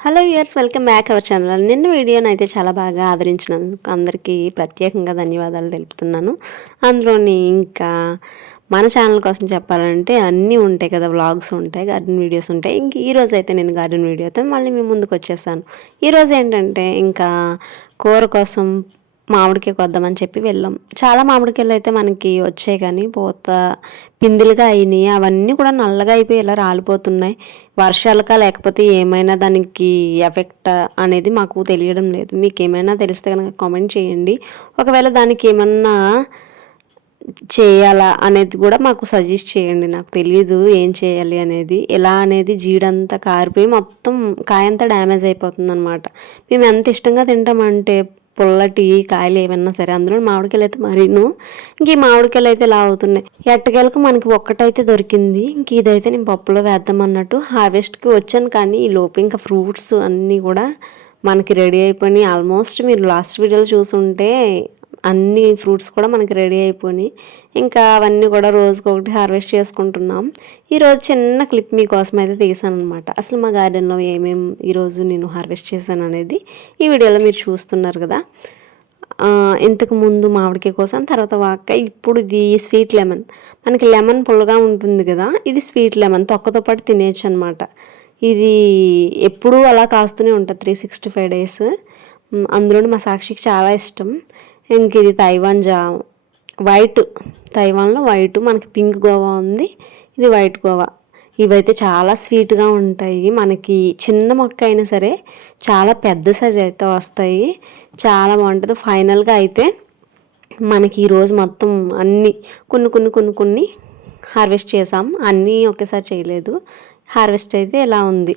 Hello viewers welcome back our channel నిన్న వీడియోని అయితే చాలా బాగా ఆదరించినందుకు అందరికీ ప్రత్యేకంగా ధన్యవాదాలు తెలుపుతున్నాను. అందులోని ఇంకా మన ఛానల్ కోసం చెప్పాలంటే అన్నీ ఉంటాయి కదా వ్లాగ్స్ ఉంటాయి గార్డెన్ వీడియోస్ ఉంటాయి. ఇంక ఈ రోజు అయితే నేను గార్డెన్ వీడియోతో మళ్ళీ మీ ముందుకు వచ్చేసాను. ఈరోజు ఏంటంటే ఇంకా కూర కోసం మామిడికాయ కొద్దామని చెప్పి వెళ్ళాం. చాలా మామిడికాయలు అయితే మనకి వచ్చాయి కానీ పోత పిందులుగా అయినాయి. అవన్నీ కూడా నల్లగా అయిపోయి ఇలా రాలిపోతున్నాయి. వర్షాలకా లేకపోతే ఏమైనా దానికి ఎఫెక్ట్ అనేది మాకు తెలియడం లేదు. మీకు ఏమైనా తెలిస్తే కనుక కామెంట్ చేయండి. ఒకవేళ దానికి ఏమన్నా చేయాలా అనేది కూడా మాకు సజెస్ట్ చేయండి. నాకు తెలియదు ఏం చేయాలి అనేది. ఎలా అనేది జీడంతా కారిపోయి మొత్తం కాయంతా డ్యామేజ్ అయిపోతుంది అనమాట మేము ఎంత ఇష్టంగా తింటామంటే పుల్లటి కాయలు ఏమన్నా సరే అందులో మామిడికాయలు అయితే మరీను. ఇంక ఈ మామిడికాయలు అయితే ఇలా అవుతున్నాయి ఎట్టకేలకు మనకి ఒక్కటైతే దొరికింది. ఇంక ఇదైతే నేను పప్పులో వేద్దాం అన్నట్టు హార్వెస్ట్కి వచ్చాను కానీ ఈ లోపు ఇంకా ఫ్రూట్స్ అన్నీ కూడా మనకి రెడీ అయిపోయినాయి. ఆల్మోస్ట్ మీరు లాస్ట్ వీడియోలో చూసుంటే అన్ని ఫ్రూట్స్ కూడా మనకి రెడీ అయిపోయినాయి. ఇంకా అవన్నీ కూడా రోజుకొకటి హార్వెస్ట్ చేసుకుంటున్నాం. ఈరోజు చిన్న క్లిప్ మీకోసం అయితే తీసాను అనమాట అసలు మా గార్డెన్లో ఏమేమి ఈరోజు నేను హార్వెస్ట్ చేశాను అనేది ఈ వీడియోలో మీరు చూస్తున్నారు కదా. ఇంతకు ముందు మామిడికాయ కోసం తర్వాత వాక్క ఇప్పుడు ఇది స్వీట్ లెమన్. మనకి లెమన్ పుల్లగా ఉంటుంది కదా ఇది స్వీట్ లెమన్. తొక్కతో పాటు తినేయచ్చు అనమాట ఇది ఎప్పుడూ అలా కాస్తూనే ఉంటుంది త్రీ సిక్స్టీ ఫైవ్ డేస్ అందులోని మా సాక్షికి చాలా ఇష్టం. ఇంక ఇది తైవాన్ జా వైట్ తైవాన్లో వైట్ మనకి పింక్ గోవా ఉంది ఇది వైట్ గోవా. ఇవైతే చాలా స్వీట్గా ఉంటాయి. మనకి చిన్న మొక్క అయినా సరే చాలా పెద్ద సైజ్ అయితే వస్తాయి. చాలా బాగుంటుంది. ఫైనల్గా అయితే మనకి ఈరోజు మొత్తం అన్నీ కొన్ని కొన్ని కొన్ని కొన్ని హార్వెస్ట్ చేసాం. అన్నీ ఒకేసారి చేయలేదు. హార్వెస్ట్ అయితే ఇలా ఉంది?